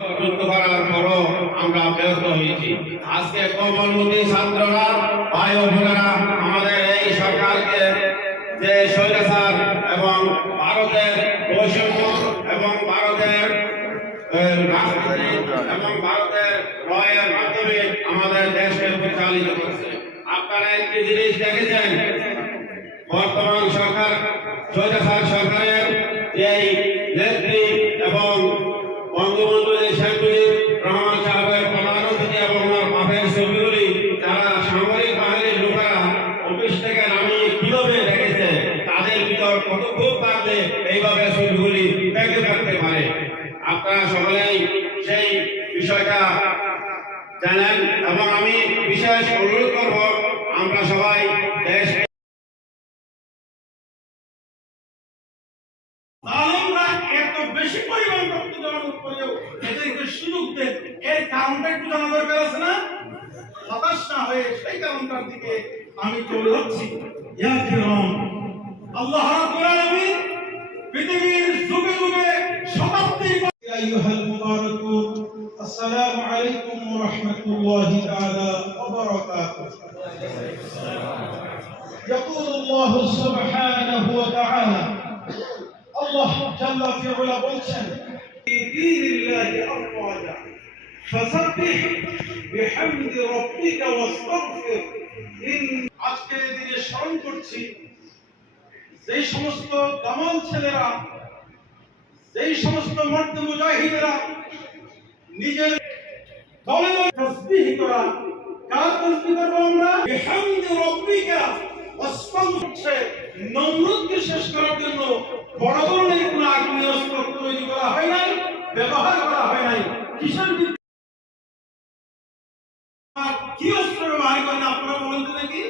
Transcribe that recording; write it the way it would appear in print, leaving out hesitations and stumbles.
যুদ্ধ করার পরও আমরা ব্যর্থ হয়েছি। আজকে কোমলমতি ছাত্ররা, ভাই ও বোনেরা, আমাদের এই সরকারকে যে স্বৈরাচার এবং ভারতের বৈষম্য এবং ভারতের রাজনীতি এবং ভারতের রয়ের মাধ্যমে আমাদের দেশকে পরিচালিত করছে। আপনারা একটি জিনিস দেখেছেন, বর্তমান সরকার স্বৈরাচার সরকারের এই নেত্রী এবং বঙ্গবন্ধু শেখ মুজিবুর রহমান সাহেবের প্রধান অতিথি এবং ওনার বাপের ছবিগুলি যারা সামরিক বাহিনীর লোকেরা অফিস থেকে নামিয়ে কিভাবে রেখেছে, তাদের ভিতর কত ক্ষোভ থাকলে এইভাবে ছবিগুলি দেখতে থাকতে পারে। আপনারা সকলেই সেই বিষয়টা জানেন এবং আমি বিশেষ অনুরোধ করব, আমরা সবাই দেশ এত বেশি পরিমাণ রক্ত জমানোর পরেও এদেরকে সুযোগ দেন, এর কারণটা একটু জানা দরকার আছে না? হতাশ না হয়ে সেই কারণটার দিকে আমি চলে যাচ্ছি। ইয়া কিরাম, আল্লাহ রাব্বুল আলামিন পৃথিবীর যুগে যুগে শতাব্দীর আইয়ুহাল মুবারাকুন, আসসালামু আলাইকুম ওয়া রাহমাতুল্লাহি তাআলা ওয়া বারাকাতুহু। يقول الله سبحانه وتعالى الله جل في علا বলছেন في دين الله أفواجا فسبح بحمد ربك واستغفر আজকের দিনে স্মরণ করছি যেই সমস্ত দামাল ছেলেরা, যেই সমস্ত মর্দ মুজাহিদেরা নিজের দলে তাসবিহ করা, কার তাসবিহ করব আমরা? বিহামদি রব্বিকা ওয়াস্তাগফির। নমরুদকে শেষ করার জন্য বড় ধরনের কোনো আগ্নেয় অস্ত্র তৈরি করা হয় নাই, ব্যবহার করা হয় নাই। কিসের কি অস্ত্র ব্যবহার করেন আপনারা বলেন তো দেখি?